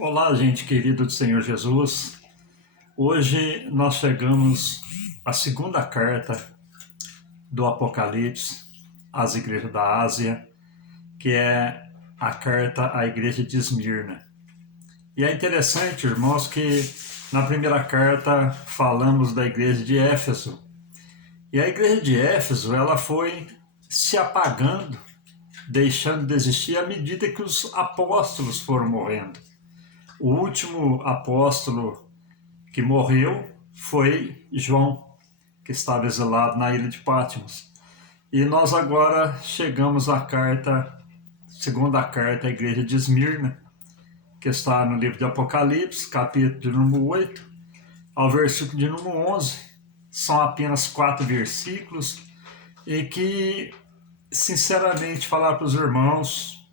Olá, gente querida do Senhor Jesus. Hoje nós chegamos à segunda carta do Apocalipse às igrejas da Ásia, que é a carta à igreja de Esmirna. E é interessante, irmãos, que na primeira carta falamos da igreja de Éfeso. E a igreja de Éfeso, ela foi se apagando, deixando de existir à medida que os apóstolos foram morrendo. O último apóstolo que morreu foi João, que estava exilado na ilha de Patmos. E nós agora chegamos à segunda carta à igreja de Esmirna, que está no livro de Apocalipse, capítulo de número 8, ao versículo de número 11. São apenas 4 versículos e que, sinceramente, falar para os irmãos,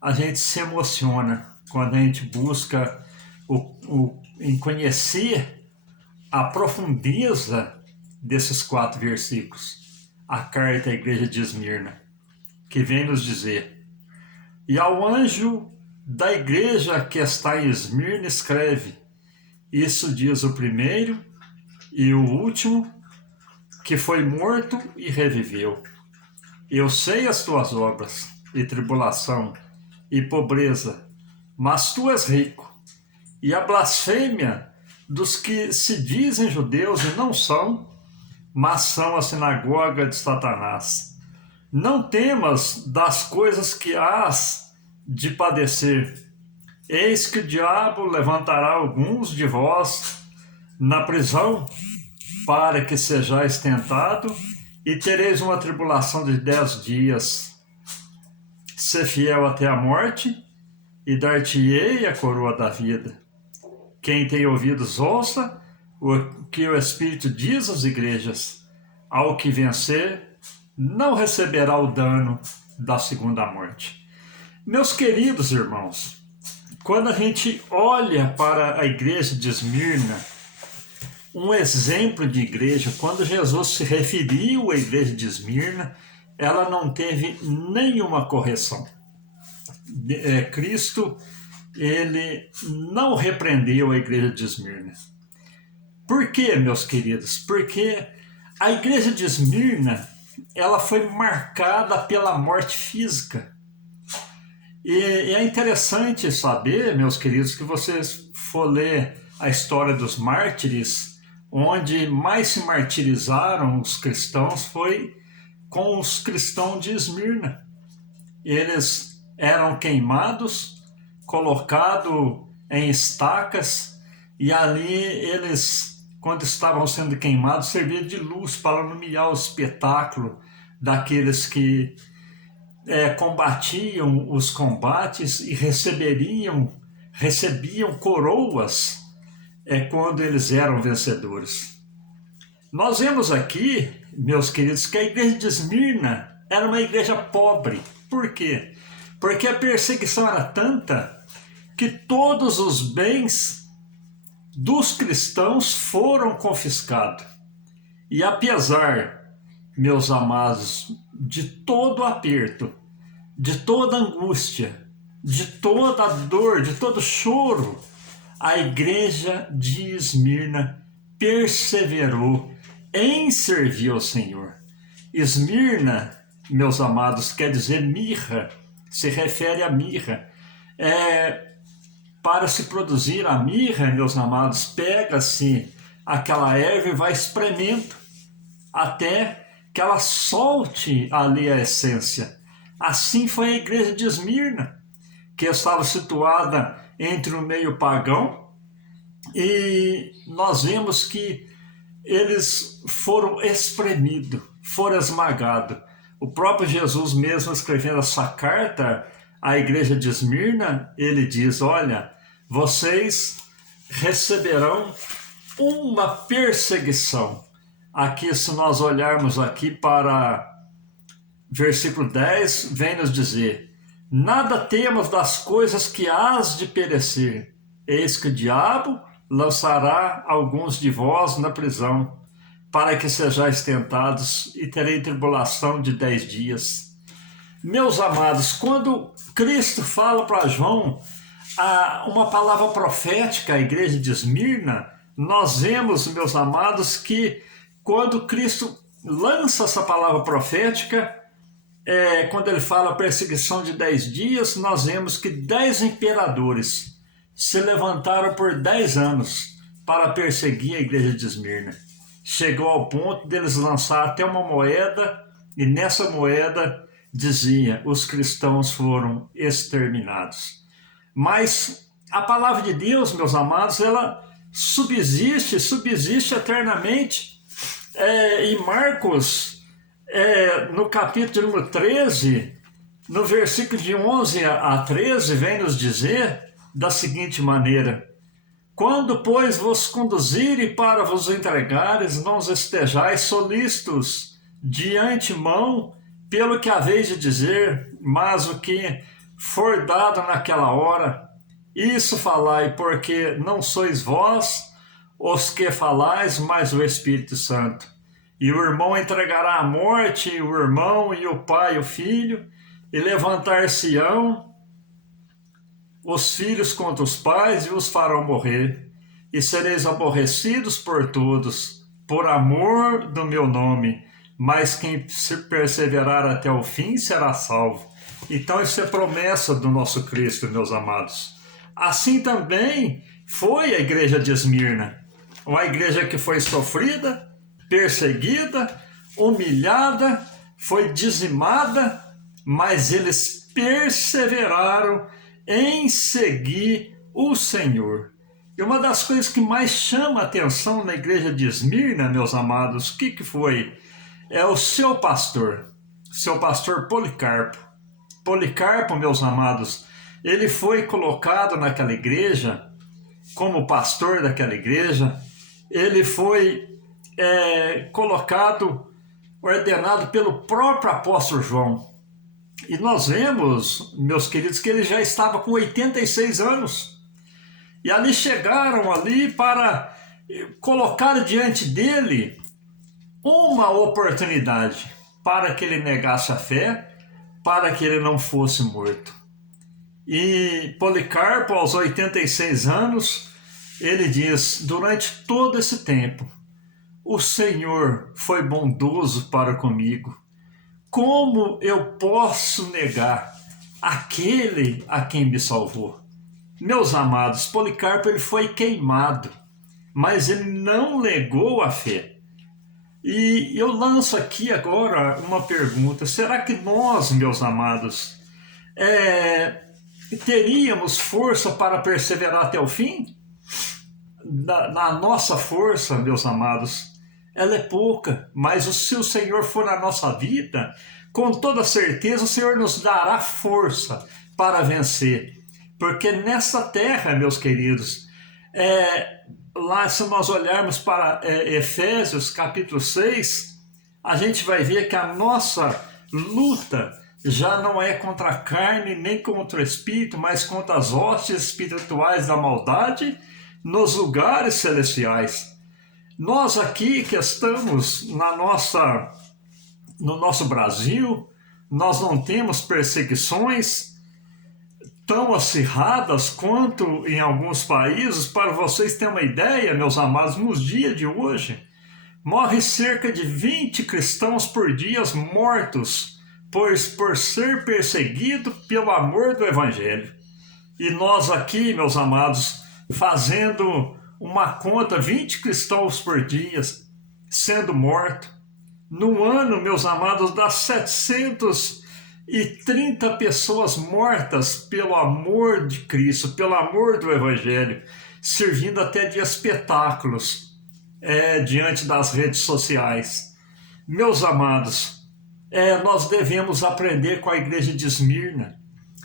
a gente se emociona quando a gente busca em conhecer a profundeza desses 4 versículos. A carta à igreja de Esmirna, que vem nos dizer: e ao anjo da igreja que está em Esmirna escreve, isso diz o primeiro e o último, que foi morto e reviveu. Eu sei as tuas obras, e tribulação, e pobreza, mas tu és rico, e a blasfêmia dos que se dizem judeus e não são, mas são a sinagoga de Satanás. Não temas das coisas que hás de padecer. Eis que o diabo levantará alguns de vós na prisão, para que sejais tentado, e tereis uma tribulação de 10 dias. Sê fiel até a morte, e dar-te-ei a coroa da vida. Quem tem ouvidos, ouça o que o Espírito diz às igrejas. Ao que vencer, não receberá o dano da segunda morte. Meus queridos irmãos, quando a gente olha para a igreja de Esmirna, um exemplo de igreja, quando Jesus se referiu à igreja de Esmirna, ela não teve nenhuma correção. Cristo, ele não repreendeu a igreja de Esmirna. Por quê, meus queridos? Porque a igreja de Esmirna, ela foi marcada pela morte física. E é interessante saber, meus queridos, que vocês for ler a história dos mártires, onde mais se martirizaram os cristãos foi com os cristãos de Esmirna. Eles eram queimados, colocados em estacas, e ali eles, quando estavam sendo queimados, serviam de luz para iluminar o espetáculo daqueles que combatiam os combates e recebiam coroas quando eles eram vencedores. Nós vemos aqui, meus queridos, que a igreja de Esmirna era uma igreja pobre. Por quê? Porque a perseguição era tanta que todos os bens dos cristãos foram confiscados. E apesar, meus amados, de todo aperto, de toda angústia, de toda dor, de todo choro, a igreja de Esmirna perseverou em servir ao Senhor. Esmirna, meus amados, quer dizer mirra, se refere a mirra. Para se produzir a mirra, meus amados, pega-se aquela erva e vai espremendo até que ela solte ali a essência. Assim foi a igreja de Esmirna, que estava situada entre o meio pagão, e nós vemos que eles foram espremidos, foram esmagados. O próprio Jesus mesmo, escrevendo essa carta à igreja de Esmirna, ele diz: olha, vocês receberão uma perseguição. Aqui, se nós olharmos aqui para versículo 10, vem nos dizer: nada temos das coisas que hás de perecer. Eis que o diabo lançará alguns de vós na prisão, para que sejais tentados, e terei tribulação de 10 dias. Meus amados, quando Cristo fala para João uma palavra profética à igreja de Esmirna, nós vemos, meus amados, que quando Cristo lança essa palavra profética, quando ele fala perseguição de 10 dias, nós vemos que 10 imperadores se levantaram por 10 anos para perseguir a igreja de Esmirna. Chegou ao ponto deles lançar até uma moeda, e nessa moeda dizia: os cristãos foram exterminados. Mas a palavra de Deus, meus amados, ela subsiste eternamente. Em Marcos, no capítulo número 13, no versículo de 11 a 13, vem nos dizer da seguinte maneira: quando, pois, vos conduzirem para vos entregares, não estejais solícitos de antemão pelo que haveis de dizer, mas o que for dado naquela hora, isso falai, porque não sois vós os que falais, mas o Espírito Santo. E o irmão entregará à morte o irmão, e o pai o filho, e levantar-se-ão os filhos contra os pais, e os farão morrer. E sereis aborrecidos por todos, por amor do meu nome, mas quem se perseverar até o fim será salvo. Então isso é promessa do nosso Cristo, meus amados. Assim também foi a igreja de Esmirna, uma igreja que foi sofrida, perseguida, humilhada, foi dizimada, mas eles perseveraram em seguir o Senhor. E uma das coisas que mais chama a atenção na igreja de Esmirna, meus amados, o que foi? É o seu pastor Policarpo. Policarpo, meus amados, ele foi colocado naquela igreja como pastor daquela igreja. Ele foi ordenado pelo próprio apóstolo João. E nós vemos, meus queridos, que ele já estava com 86 anos. E ali chegaram ali para colocar diante dele uma oportunidade para que ele negasse a fé, para que ele não fosse morto. E Policarpo, aos 86 anos, ele diz: durante todo esse tempo, o Senhor foi bondoso para comigo. Como eu posso negar aquele a quem me salvou? Meus amados, Policarpo ele foi queimado, mas ele não negou a fé. E eu lanço aqui agora uma pergunta: será que nós, meus amados, teríamos força para perseverar até o fim? Na nossa força, meus amados, ela é pouca, mas se o Senhor for na nossa vida, com toda certeza o Senhor nos dará força para vencer. Porque nessa terra, meus queridos, lá se nós olharmos para Efésios capítulo 6, a gente vai ver que a nossa luta já não é contra a carne nem contra o espírito, mas contra as hostes espirituais da maldade nos lugares celestiais. Nós aqui que estamos no nosso Brasil, nós não temos perseguições tão acirradas quanto em alguns países. Para vocês terem uma ideia, meus amados, nos dias de hoje, morre cerca de 20 cristãos por dia mortos por ser perseguido pelo amor do Evangelho. E nós aqui, meus amados, fazendo uma conta, 20 cristãos por dia sendo mortos. No ano, meus amados, dá 730 pessoas mortas pelo amor de Cristo, pelo amor do Evangelho, servindo até de espetáculos diante das redes sociais. Meus amados, nós devemos aprender com a igreja de Esmirna.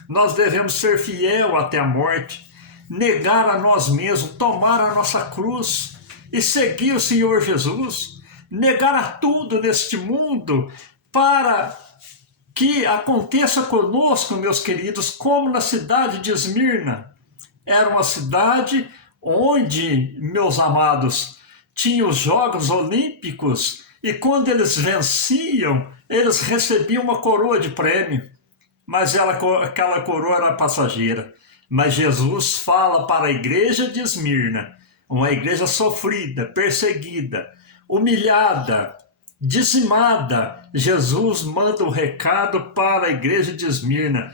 Nós devemos ser fiel até a morte, negar a nós mesmos, tomar a nossa cruz e seguir o Senhor Jesus, negar a tudo neste mundo para que aconteça conosco, meus queridos, como na cidade de Esmirna. Era uma cidade onde, meus amados, tinha os Jogos Olímpicos e quando eles venciam, eles recebiam uma coroa de prêmio, mas aquela coroa era passageira. Mas Jesus fala para a igreja de Esmirna, uma igreja sofrida, perseguida, humilhada, dizimada. Jesus manda o recado para a igreja de Esmirna: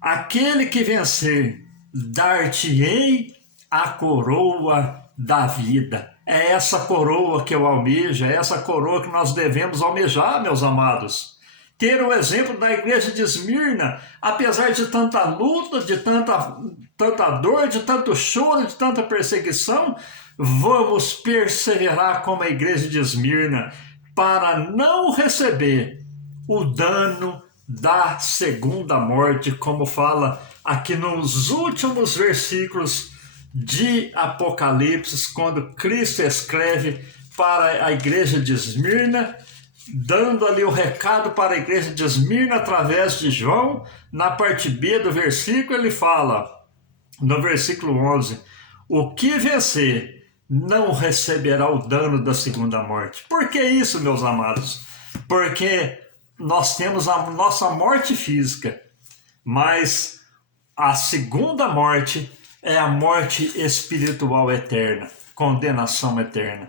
aquele que vencer, dar-te-ei a coroa da vida. É essa coroa que eu almejo, é essa coroa que nós devemos almejar, meus amados. Ter o exemplo da igreja de Esmirna, apesar de tanta luta, de tanta dor, de tanto choro, de tanta perseguição, vamos perseverar como a igreja de Esmirna para não receber o dano da segunda morte, como fala aqui nos últimos versículos de Apocalipse, quando Cristo escreve para a igreja de Esmirna, dando ali o recado para a igreja de Esmirna através de João. Na parte B do versículo ele fala, no versículo 11, o que vencer não receberá o dano da segunda morte. Por que isso, meus amados? Porque nós temos a nossa morte física, mas a segunda morte é a morte espiritual eterna, condenação eterna.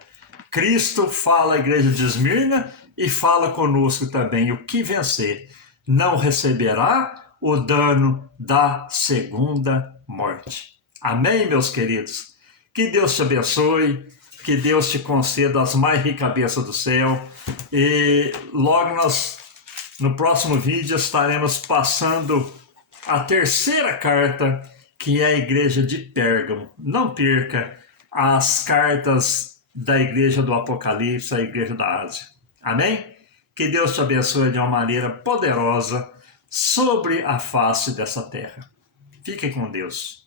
Cristo fala à igreja de Esmirna e fala conosco também: o que vencer não receberá o dano da segunda morte. Amém, meus queridos? Que Deus te abençoe, que Deus te conceda as mais ricas bênçãos do céu. E logo no próximo vídeo estaremos passando a terceira carta, que é a igreja de Pérgamo. Não perca as cartas da igreja do Apocalipse, a igreja da Ásia. Amém? Que Deus te abençoe de uma maneira poderosa sobre a face dessa terra. Fique com Deus.